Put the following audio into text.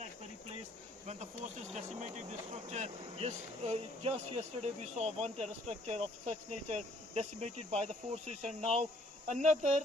that very place when the forces decimated this structure. Yes, just yesterday we saw one terror structure of such nature decimated by the forces, and now another.